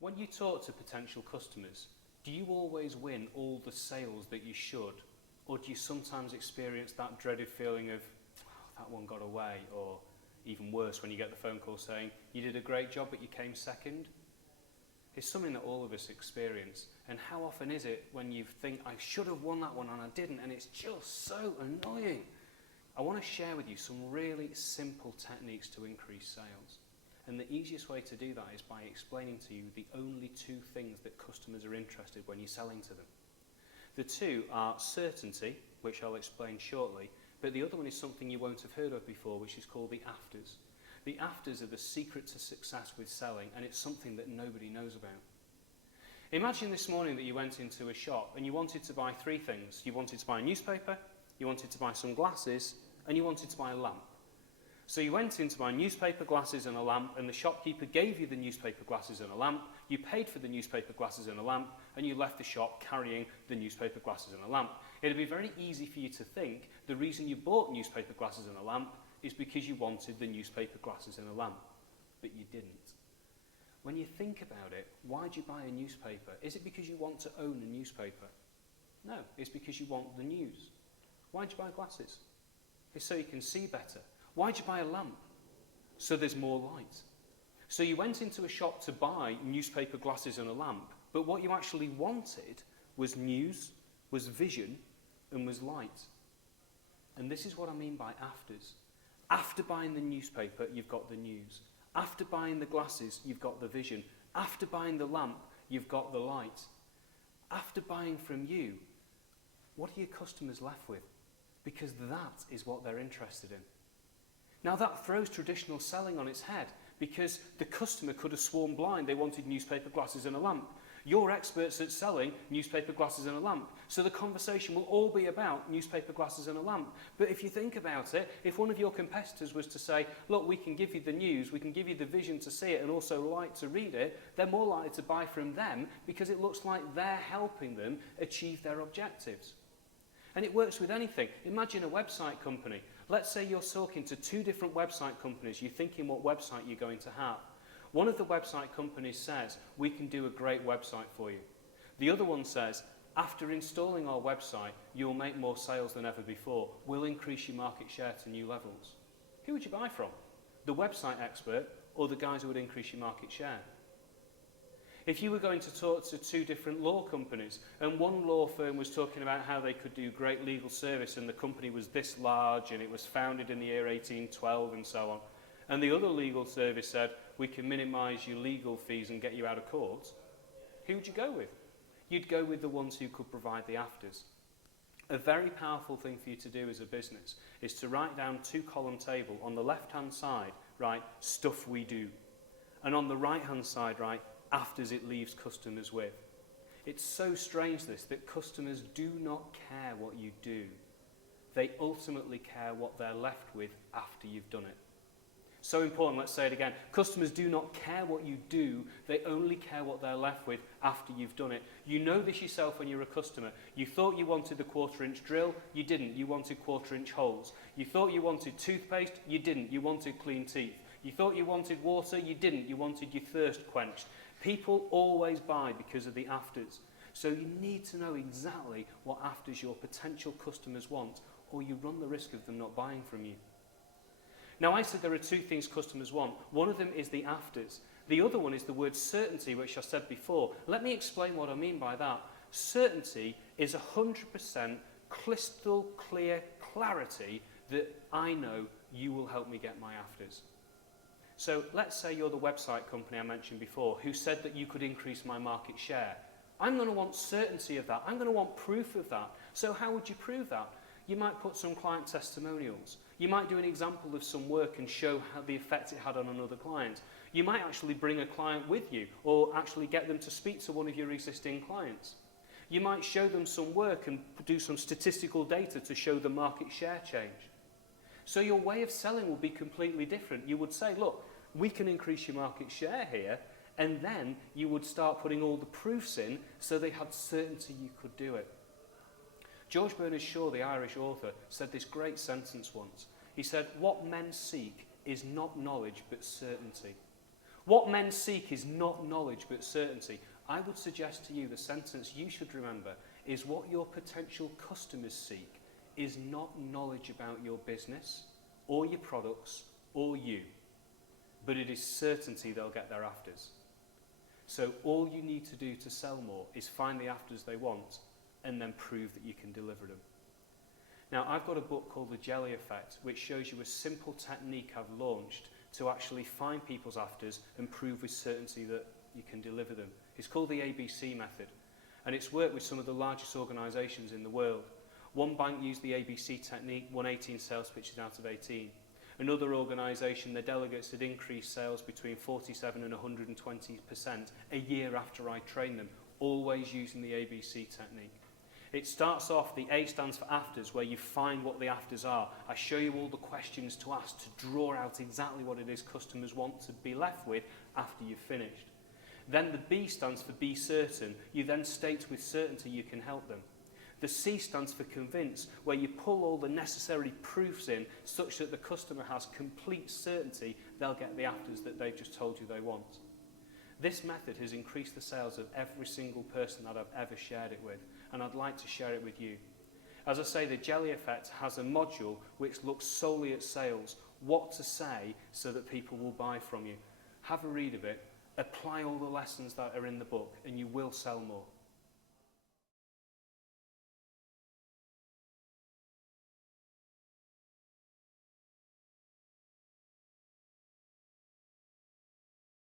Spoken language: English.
When you talk to potential customers, do you always win all the sales that you should? Or do you sometimes experience that dreaded feeling of, oh, that one got away? Or even worse, when you get the phone call saying, you did a great job but you came second? It's something that all of us experience. And how often is it when you think, I should have won that one and I didn't, and it's just so annoying? I want to share with you some really simple techniques to increase sales. And the easiest way to do that is by explaining to you the only two things that customers are interested when you're selling to them. The two are certainty, which I'll explain shortly, but the other one is something you won't have heard of before, which is called the afters. The afters are the secret to success with selling, and it's something that nobody knows about. Imagine this morning that you went into a shop and you wanted to buy three things. You wanted to buy a newspaper, you wanted to buy some glasses, and you wanted to buy a lamp. So you went in to buy newspaper, glasses and a lamp, and the shopkeeper gave you the newspaper, glasses and a lamp. You paid for the newspaper, glasses and a lamp, and you left the shop carrying the newspaper, glasses and a lamp. It'd be very easy for you to think the reason you bought newspaper, glasses and a lamp is because you wanted the newspaper, glasses and a lamp. But you didn't. When you think about it, why do you buy a newspaper? Is it because you want to own a newspaper? No, it's because you want the news. Why do you buy glasses? It's so you can see better. Why do you buy a lamp? So there's more light. So you went into a shop to buy newspaper, glasses and a lamp, but what you actually wanted was news, was vision, and was light. And this is what I mean by afters. After buying the newspaper, you've got the news. After buying the glasses, you've got the vision. After buying the lamp, you've got the light. After buying from you, what are your customers left with? Because that is what they're interested in. Now that throws traditional selling on its head, because the customer could have sworn blind they wanted newspaper, glasses and a lamp. You're experts at selling newspaper, glasses and a lamp, so the conversation will all be about newspaper, glasses and a lamp. But if you think about it, if one of your competitors was to say, look, we can give you the news, we can give you the vision to see it and also light to read it, they're more likely to buy from them because it looks like they're helping them achieve their objectives. And it works with anything. Imagine a website company. Let's say you're talking to two different website companies. You're thinking what website you're going to have. One of the website companies says, we can do a great website for you. The other one says, after installing our website, you'll make more sales than ever before. We'll increase your market share to new levels. Who would you buy from? The website expert or the guys who would increase your market share? If you were going to talk to two different law companies and one law firm was talking about how they could do great legal service and the company was this large and it was founded in the year 1812 and so on, and the other legal service said, we can minimise your legal fees and get you out of court, who would you go with? You'd go with the ones who could provide the afters. A very powerful thing for you to do as a business is to write down two-column table. On the left-hand side, write stuff we do. And on the right-hand side, write afters it leaves customers with. It's so strange this, that customers do not care what you do. They ultimately care what they're left with after you've done it. So important, let's say it again. Customers do not care what you do, they only care what they're left with after you've done it. You know this yourself when you're a customer. You thought you wanted the 1/4-inch drill, you didn't, you wanted 1/4-inch holes. You thought you wanted toothpaste, you didn't, you wanted clean teeth. You thought you wanted water, you didn't, you wanted your thirst quenched. People always buy because of the afters. So you need to know exactly what afters your potential customers want, or you run the risk of them not buying from you. Now, I said there are two things customers want. One of them is the afters. The other one is the word certainty, which I said before. Let me explain what I mean by that. Certainty is 100% crystal clear clarity that I know you will help me get my afters. So let's say you're the website company I mentioned before who said that you could increase my market share. I'm going to want certainty of that. I'm going to want proof of that. So how would you prove that? You might put some client testimonials. You might do an example of some work and show how the effect it had on another client. You might actually bring a client with you or actually get them to speak to one of your existing clients. You might show them some work and do some statistical data to show the market share change. So your way of selling will be completely different. You would say, look, we can increase your market share here, and then you would start putting all the proofs in so they had certainty you could do it. George Bernard Shaw, the Irish author, said this great sentence once. He said, what men seek is not knowledge but certainty. What men seek is not knowledge but certainty. I would suggest to you the sentence you should remember is what your potential customers seek is not knowledge about your business or your products or you, but it is certainty they'll get their afters. So all you need to do to sell more is find the afters they want and then prove that you can deliver them. Now, I've got a book called The Jelly Effect, which shows you a simple technique I've launched to actually find people's afters and prove with certainty that you can deliver them. It's called the ABC method, and it's worked with some of the largest organisations in the world. One bank used the ABC technique, won 18 sales pitches out of 18. Another organisation, their delegates had increased sales between 47 and 120% a year after I trained them, always using the ABC technique. It starts off, the A stands for afters, where you find what the afters are. I show you all the questions to ask to draw out exactly what it is customers want to be left with after you've finished. Then the B stands for be certain. You then state with certainty you can help them. The C stands for convince, where you pull all the necessary proofs in such that the customer has complete certainty they'll get the afters that they've just told you they want. This method has increased the sales of every single person that I've ever shared it with, and I'd like to share it with you. As I say, the Jelly Effect has a module which looks solely at sales, what to say so that people will buy from you. Have a read of it, apply all the lessons that are in the book, and you will sell more.